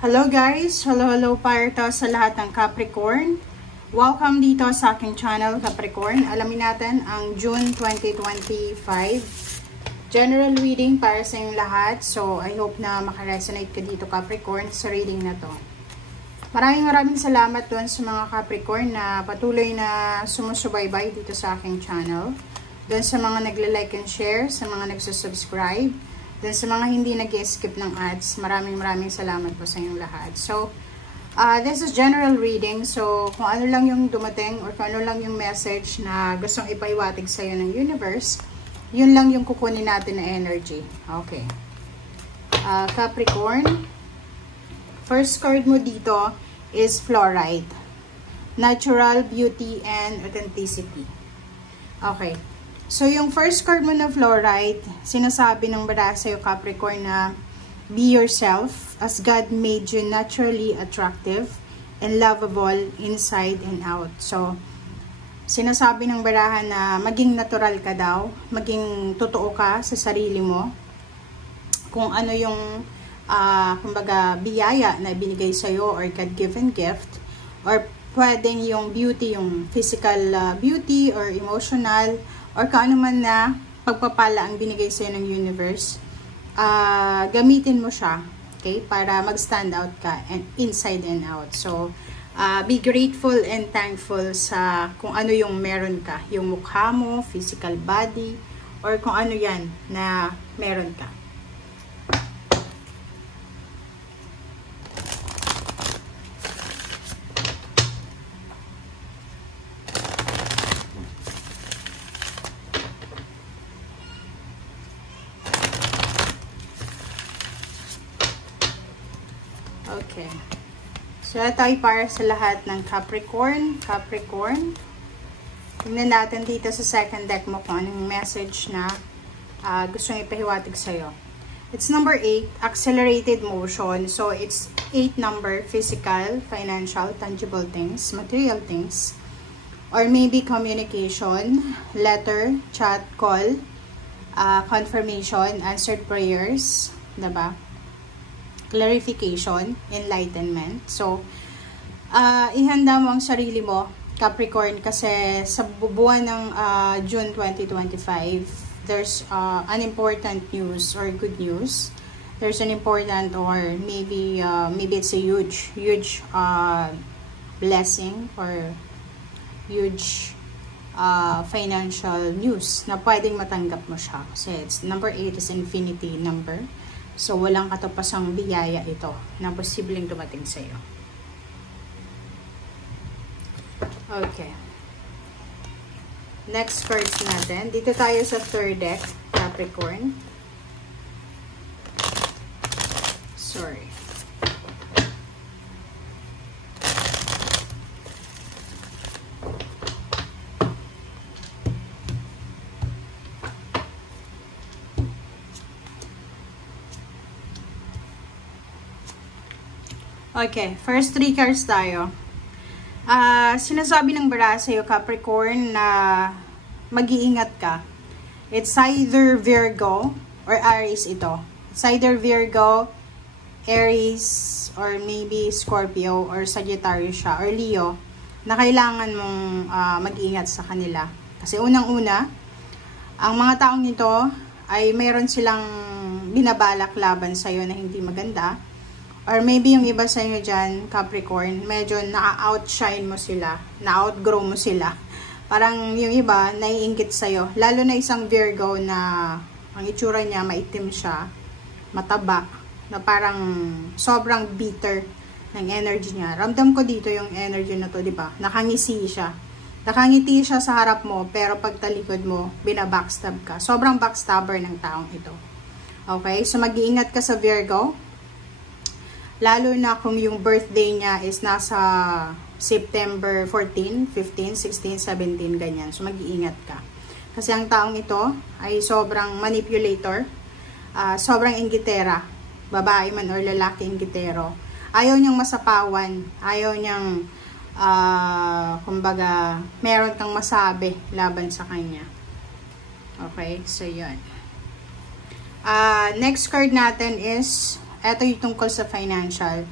Hello guys! Hello para to sa lahat ng Capricorn. Welcome dito sa aking channel Capricorn. Alamin natin ang June 2025 general reading para sa inyong lahat. So I hope na makaresonate ka dito Capricorn sa reading na to. Maraming salamat doon sa mga Capricorn na patuloy na sumusubaybay dito sa aking channel. Doon sa mga nagle-like and share, sa mga nagsusubscribe. Then sa mga hindi nag-skip ng ads, maraming salamat po sa inyong lahat. So, this is general reading. So, kung ano lang yung dumating or kung ano lang yung message na gustong ipaiwatig sa iyo ng universe, yun lang yung kukunin natin na energy. Okay. Capricorn, first card mo dito is Fluorite. Natural beauty and authenticity. Okay. So, yung first card mo na Fluorite, sinasabi ng bara sa'yo Capricorn na be yourself as God made you naturally attractive and lovable inside and out. So, sinasabi ng barahan na maging natural ka daw, maging totoo ka sa sarili mo, kung ano yung, kumbaga, biyaya na ibinigay sa'yo or God-given gift, or pwedeng yung beauty, yung physical beauty or emotional, or kung ano man na pagpapala ang binigay sa'yo ng universe, gamitin mo siya, okay, para mag-stand out ka and inside and out. So, be grateful and thankful sa kung ano yung meron ka, yung mukha mo, physical body, or kung ano yan na meron ka. Okay. So, ito ay para sa lahat ng Capricorn. Tingnan natin dito sa second deck mo kung anong message na gusto nyo ipahiwatig sa'yo. It's number 8, accelerated motion. So, it's 8 number, physical, financial, tangible things, material things. Or maybe communication, letter, chat, call, confirmation, answered prayers, diba? Clarification, enlightenment. So, ihanda mo ang sarili mo, Capricorn, kasi sa buwan ng June 2025, there's an important news or good news. There's an important or maybe it's a huge blessing or huge financial news na pwedeng matanggap mo siya. Kasi it's, number 8 is infinity number. So, walang katapasang biyaya ito na posibleng dumating sa iyo. Okay. Next cards natin. Dito tayo sa third deck, Capricorn. Sorry. Okay, first 3 cards tayo. Sinasabi ng bara sa'yo, Capricorn, na mag-iingat ka. It's either Virgo or Aries ito. It's either Virgo, Aries, or maybe Scorpio, or Sagittarius siya, or Leo, na kailangan mong mag-iingat sa kanila. Kasi unang-una, ang mga taong ito ay mayroon silang binabalak laban sa'yo na hindi maganda. Or maybe yung iba sa inyo dyan, Capricorn, medyo na-outshine mo sila, na-outgrow mo sila. Parang yung iba, naiinggit sa'yo. Lalo na isang Virgo na ang itsura niya, maitim siya, mataba, na parang sobrang bitter ng energy niya. Ramdam ko dito yung energy na to, di ba? Nakangisi siya. Nakangiti siya sa harap mo, pero pagtalikod mo, binabackstab ka. Sobrang backstabber ng taong ito. Okay? So, mag-iingat ka sa Virgo. Lalo na kung yung birthday niya is nasa September 14, 15, 16, 17, ganyan. So, mag-iingat ka. Kasi ang taong ito ay sobrang manipulator, sobrang inggitera, babae man or lalaki inggitero. Ayaw niyang masapawan, ayaw niyang, kumbaga, meron kang masabi laban sa kanya. Okay, so yun. Next card natin is, ito yung tungkol sa financial.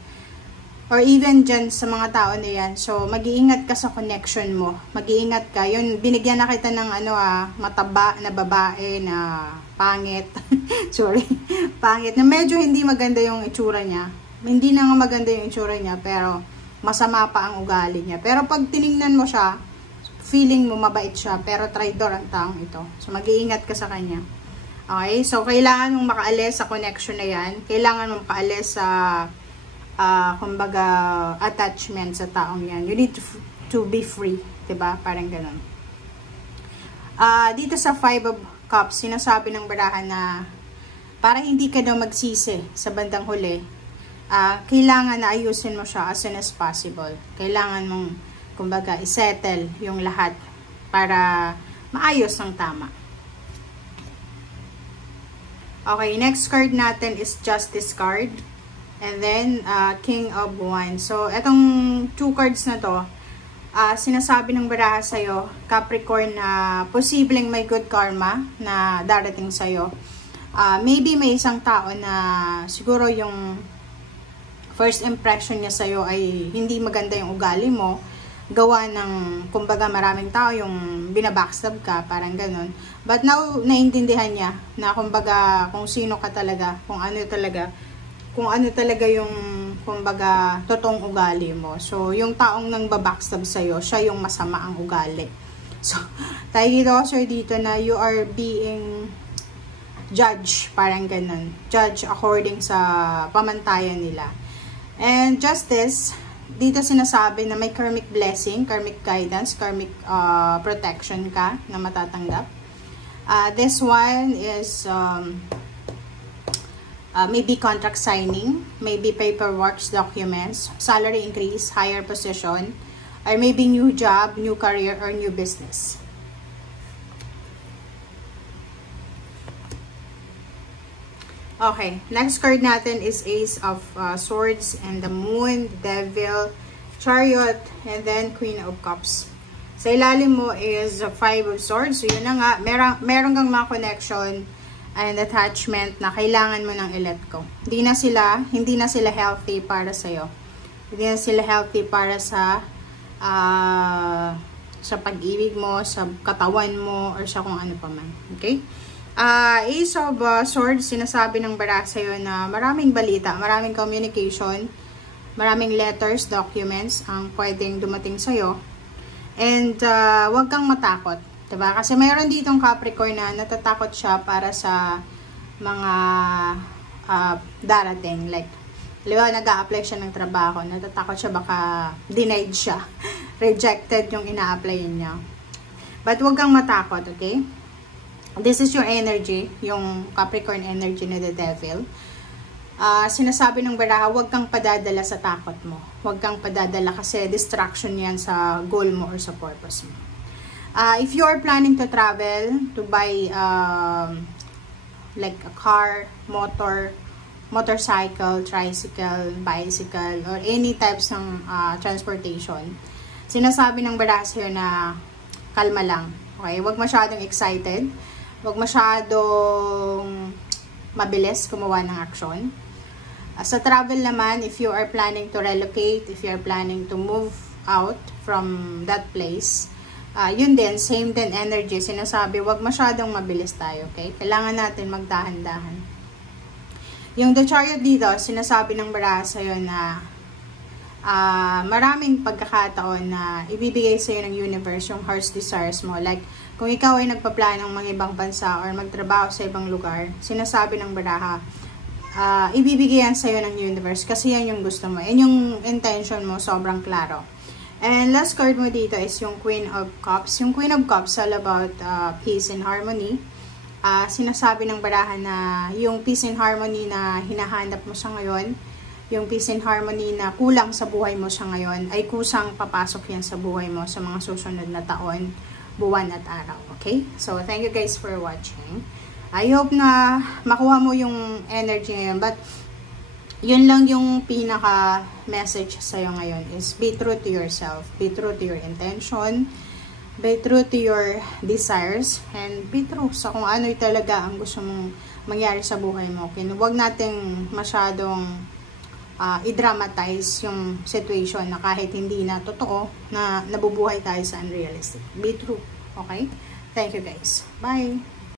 or even dyan sa mga tao na yan. So, mag-iingat ka sa connection mo. Mag-iingat ka. Yun, binigyan na kita ng mataba na babae na pangit. Sorry. Pangit. Na medyo hindi maganda yung itsura niya. Hindi na nga maganda yung itsura niya, pero masama pa ang ugali niya. Pero pag tiningnan mo siya, feeling mo mabait siya, pero traidor ang taong ito. So, mag-iingat ka sa kanya. Okay? So, kailangan mong makaalis sa connection na yan. Kailangan mong makaalis sa kumbaga, attachment sa taong yan. You need to be free. Diba? Parang ganun. Dito sa 5 of Cups, sinasabi ng barahan na para hindi ka daw magsisi sa bandang huli, kailangan na ayusin mo siya as soon as possible. Kailangan mong, kumbaga, isettle yung lahat para maayos ang tama. Okay, next card natin is Justice card. And then, King of Wands. So, etong 2 cards na to, sinasabi ng baraha sa'yo, Capricorn, na posibleng may good karma na darating sa'yo. Maybe may isang tao na siguro yung first impression niya sa'yo ay hindi maganda yung ugali mo. Gawa ng, kumbaga, maraming tao yung binabackstab ka, parang ganun. But now, naintindihan niya na, kumbaga, kung sino ka talaga, kung ano talaga yung, kumbaga, totoong ugali mo. So, yung taong nang babackstab sa'yo, siya yung masama ang ugali. So, tayo dito na you are being judged, parang ganun. Judge according sa pamantayan nila. And Justice, dito sinasabi na may karmic blessing, karmic guidance, karmic protection ka na matatanggap. This one is maybe contract signing, maybe paperwork, documents, salary increase, higher position, or maybe new job, new career, or new business. Okay, next card natin is Ace of Swords and the Moon, Devil, Chariot, and then Queen of Cups. Sa ilalim mo is 5 of Swords. So yun na nga, meron kang mga connection and attachment na kailangan mo nang i-let go. Hindi na sila healthy para sa iyo. Hindi na sila healthy para sa pag-ibig mo, sa katawan mo, or sa kung ano pa man. Okay? Ace of Swords, sinasabi ng baraha sa iyo na maraming balita, maraming communication, maraming letters, documents ang pwedeng dumating sa iyo. And wag kang matakot. Diba? Kasi mayroon ditong Capricorn na natatakot siya para sa mga darating. Like, nag-a-apply siya ng trabaho. Natatakot siya baka denied siya. Rejected yung ina-apply niya. But huwag kang matakot, okay? This is your energy, yung Capricorn energy na the Devil. Sinasabi ng baraha, huwag kang padadala sa takot mo. Huwag kang padadala kasi distraction yan sa goal mo or sa purpose mo. If you are planning to travel, to buy like a car, motorcycle, tricycle, bicycle, or any types ng transportation, sinasabi ng baraha sa'yo na kalma lang. Okay? Huwag masyadong excited. Huwag masyadong mabilis gumawa ng aksyon. Sa travel naman, if you are planning to relocate, if you are planning to move out from that place, yun din, same din energy. Sinasabi, wag masyadong mabilis tayo, okay? Kailangan natin magdahan-dahan. Yung The Chariot dito, sinasabi ng baraha sa'yo na maraming pagkakataon na ibibigay sa'yo ng universe yung heart's desires mo. Like, kung ikaw ay nagpaplanong mga ibang bansa or magtrabaho sa ibang lugar, sinasabi ng baraha, ibibigay yan sa'yo ng universe kasi yan yung gusto mo. Yan yung intention mo, sobrang klaro. And last card mo dito is yung Queen of Cups. Yung Queen of Cups all about peace and harmony. Sinasabi ng baraha na yung peace and harmony na hinahanap mo sa ngayon, yung peace and harmony na kulang sa buhay mo sa ngayon, ay kusang papasok yan sa buhay mo sa mga susunod na taon, buwan at araw. Okay? So, thank you guys for watching. I hope na makuha mo yung energy ngayon. But, yun lang yung pinaka-message sa'yo ngayon is be true to yourself. Be true to your intention. Be true to your desires. And be true sa kung ano talaga ang gusto mong mangyari sa buhay mo. Okay? Huwag nating masyadong i-dramatize yung situation na kahit hindi na totoo, na nabubuhay tayo sa unrealistic. Be true. Okay? Thank you guys. Bye!